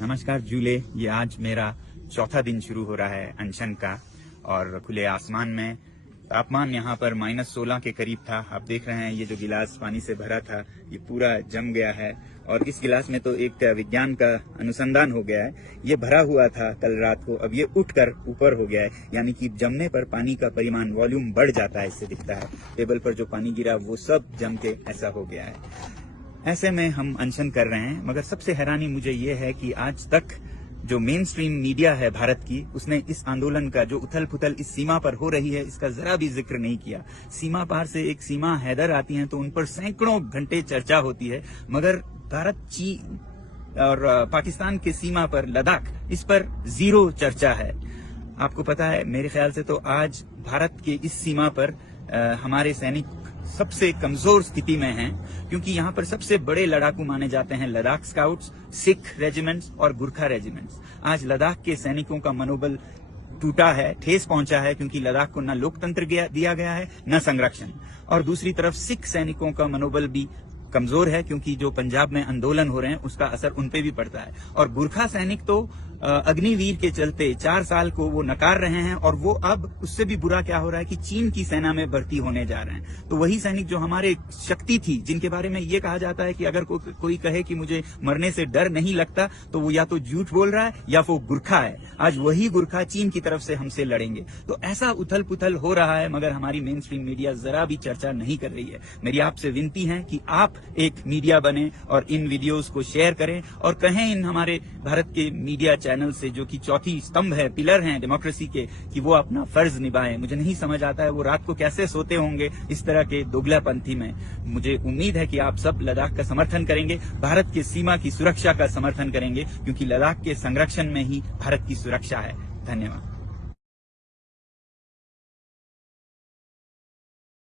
नमस्कार जूले, ये आज मेरा चौथा दिन शुरू हो रहा है अनशन का। और खुले आसमान में तापमान यहाँ पर -16 के करीब था। आप देख रहे हैं ये जो गिलास पानी से भरा था ये पूरा जम गया है और इस गिलास में तो एक विज्ञान का अनुसंधान हो गया है। ये भरा हुआ था कल रात को, अब ये उठकर ऊपर हो गया है, यानी कि जमने पर पानी का परिमाण वॉल्यूम बढ़ जाता है। इससे दिखता है टेबल पर जो पानी गिरा वो सब जम के ऐसा हो गया है। ऐसे में हम अनशन कर रहे हैं, मगर सबसे हैरानी मुझे ये है कि आज तक जो मेन स्ट्रीम मीडिया है भारत की, उसने इस आंदोलन का जो उथल पुथल इस सीमा पर हो रही है इसका जरा भी जिक्र नहीं किया। सीमा पार से एक सीमा हैदर आती है तो उन पर सैकड़ों घंटे चर्चा होती है, मगर भारत, चीन और पाकिस्तान के सीमा पर लद्दाख, इस पर जीरो चर्चा है। आपको पता है, मेरे ख्याल से तो आज भारत के इस सीमा पर हमारे सैनिक सबसे कमजोर स्थिति में हैं, क्योंकि यहाँ पर सबसे बड़े लड़ाकू माने जाते हैं लद्दाख स्काउट्स, सिख रेजिमेंट्स और गुरखा रेजिमेंट्स। आज लद्दाख के सैनिकों का मनोबल टूटा है, ठेस पहुंचा है, क्योंकि लद्दाख को न लोकतंत्र दिया गया है न संरक्षण। और दूसरी तरफ सिख सैनिकों का मनोबल भी कमजोर है, क्योंकि जो पंजाब में आंदोलन हो रहे हैं उसका असर उनपे भी पड़ता है। और गुरखा सैनिक तो अग्निवीर के चलते 4 साल को वो नकार रहे हैं, और वो अब उससे भी बुरा क्या हो रहा है कि चीन की सेना में भर्ती होने जा रहे हैं। तो वही सैनिक जो हमारे शक्ति थी, जिनके बारे में ये कहा जाता है कि अगर कोई कहे कि मुझे मरने से डर नहीं लगता तो वो या तो झूठ बोल रहा है या वो गुरखा है। आज वही गुरखा चीन की तरफ से हमसे लड़ेंगे। तो ऐसा उथल पुथल हो रहा है, मगर हमारी मेन स्ट्रीम मीडिया जरा भी चर्चा नहीं कर रही है। मेरी आपसे विनती है कि आप एक मीडिया बने और इन वीडियोस को शेयर करें और कहें इन हमारे भारत के मीडिया चैनल से, जो कि चौथी स्तंभ है, पिलर हैं डेमोक्रेसी के, कि वो अपना फर्ज निभाएं। मुझे नहीं समझ आता है वो रात को कैसे सोते होंगे इस तरह के दोगलापंथी में। मुझे उम्मीद है कि आप सब लद्दाख का समर्थन करेंगे, भारत की सीमा की सुरक्षा का समर्थन करेंगे, क्योंकि लद्दाख के संरक्षण में ही भारत की सुरक्षा है। धन्यवाद।